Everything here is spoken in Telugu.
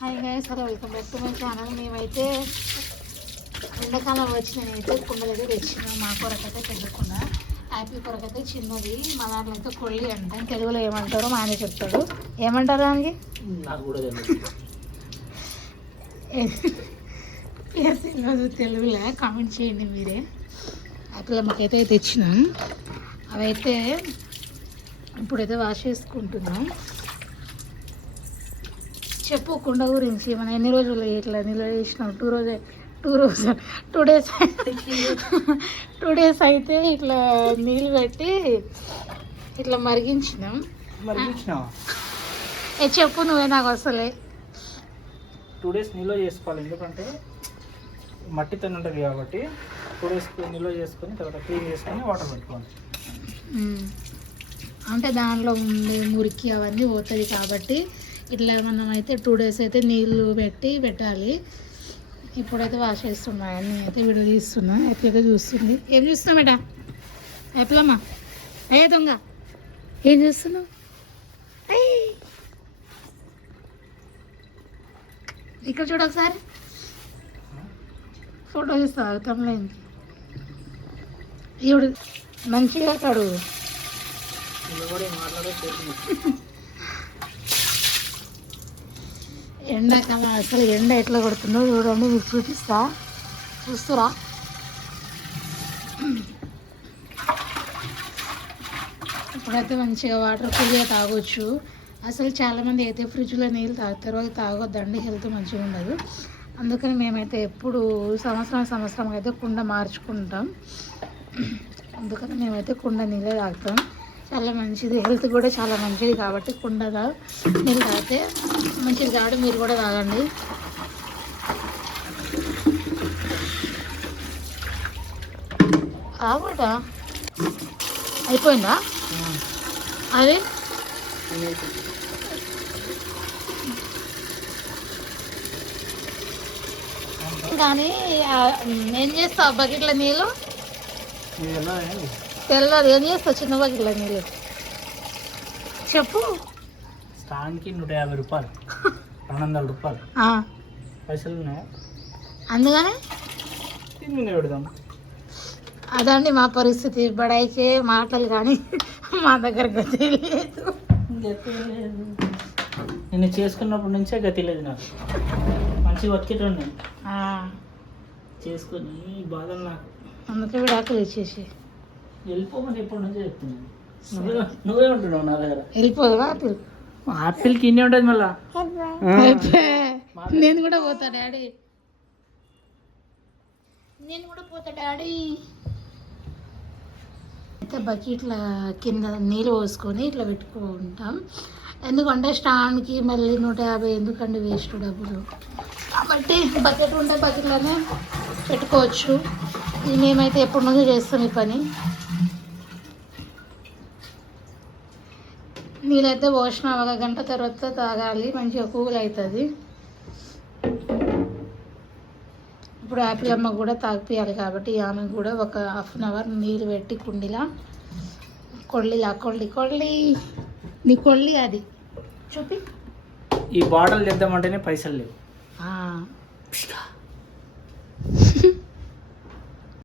Hi guys, hello, welcome back to my channel. మేమైతే ఎండాకాలం వచ్చినైతే కుండలు అయితే తెచ్చినాం. మా కొరకైతే పెద్ద కుండ, హ్యాపీ కొరకైతే చిన్నది. మా దాంట్లో అయితే కొల్లి అంటాం. తెలుగులో ఏమంటారో మా ఆయన చెప్తాడు. ఏమంటారు దానికి? తెలుగులో కామెంట్ చేయండి మీరే. హ్యాపీలో మాకైతే తెచ్చినాం. అవైతే ఇప్పుడైతే వాష్ చేసుకుంటున్నాం. చెప్పు కుండ గురించి. మనం ఎన్ని రోజులు ఇట్లా నిల్వ చేసినాం? 2 డేస్ అయితే ఇట్లా నీళ్ళు పెట్టి ఇట్లా మరిగించినాం. చెప్పు నువ్వే, నాకు అసలే 2 డేస్ నిల్వ చేసుకోవాలి. ఎందుకంటే మట్టితో ఉంటుంది కాబట్టి 2 డేస్ నిల్వ చేసుకొని తర్వాత క్లీన్ చేసుకొని వాటర్ పెట్టుకోవాలి. అంటే దానిలో మురికి అవన్నీ పోతుంది కాబట్టి ఇట్లా మనం అయితే 2 డేస్ అయితే నీళ్ళు పెట్టాలి. ఇప్పుడైతే వాష్ చేస్తున్నాయి అన్నీ అయితే వీడియో తీస్తున్నా. ఎప్పుడైతే చూస్తుంది. ఏం చూస్తున్నావు బేటా? ఎప్పుడమ్మా అయ్యే దొంగ, ఏం చూస్తున్నావు? ఇక్కడ చూడ ఒకసారి, ఫోటో తీస్తా తమ్ముడు. ఇప్పుడు మంచిగా కడుగు. ఎండాకాలం అసలు ఎండ ఎట్లా కొడుతుందో చూడండి, మీకు చూస్తురా. ఇప్పుడైతే మంచిగా వాటర్ కూల్గా తాగొచ్చు. అసలు చాలామంది అయితే ఫ్రిడ్జ్లో నీళ్ళు తాగుతారు, అది తాగొద్దండి, హెల్త్ మంచిగా ఉండదు. అందుకని మేమైతే ఎప్పుడు సంవత్సరం అయితే కుండ మార్చుకుంటాం. అందుకని మేమైతే కుండ నీళ్ళే తాగుతాం. చాలా మంచిది, హెల్త్ కూడా చాలా మంచిది కాబట్టి కుండ నీళ్ళు తాగితే మంచిది. కాబట్టి మీరు కూడా తాగండి. ఆవిడ అయిపోయిందా అది? కానీ ఏం చేస్తావు బకెట్ల నీళ్ళు? తెల్లది ఏం చేస్తావు చిన్న బకెట్ల నీళ్ళు? చెప్పు. స్టాండ్కి 150 రూపాయలు, 200 రూపాయలు పైసలు ఉన్నాయా? అందుకనే తిని పెడదాం. అదండి మా పరిస్థితి. బడాయికే మాటలు కానీ మా దగ్గర గతి లేదు. నేను చేసుకున్నప్పటి నుంచే గతి లేదు నాకు. మంచిగా బతికేటోండి చేసుకొని బాధలు నాకు. అందుకే విడాకులు ఇచ్చేసి వెళ్ళిపోమని ఎప్పటి నుంచో చెప్తున్నాను. నువ్వే ఉంటున్నావు నా దగ్గర. వెళ్ళిపోదువా? ఆపిల్కి ఇన్ని ఉంటుంది మళ్ళా. నేను కూడా పోతా డాడీ, అయితే బకెట్ల కింద నీళ్ళు పోసుకొని ఇట్లా పెట్టుకుంటాం. ఎందుకంటే స్టాండ్కి మళ్ళీ 150 ఎందుకండి వేస్ట్ డబ్బులు. కాబట్టి బకెట్ ఉంటే బకెట్లోనే పెట్టుకోవచ్చు. ఇది మేమైతే ఎప్పటి నుంచో చేస్తాం ఈ పని. నీళ్ళైతే పోసిన 1 గంట తర్వాత తాగాలి, మంచిగా కూల్ అవుతుంది. ఇప్పుడు ఆపిల్ అమ్మ కూడా తాగిపోయాలి కాబట్టి ఆమెకు కూడా ఒక 1/2 అవర్ నీళ్ళు పెట్టి కుండీలా కొల్లి నీ కొల్లి అది చూపి. ఈ బాటిల్ తెద్దామంటేనే పైసలు లేవు.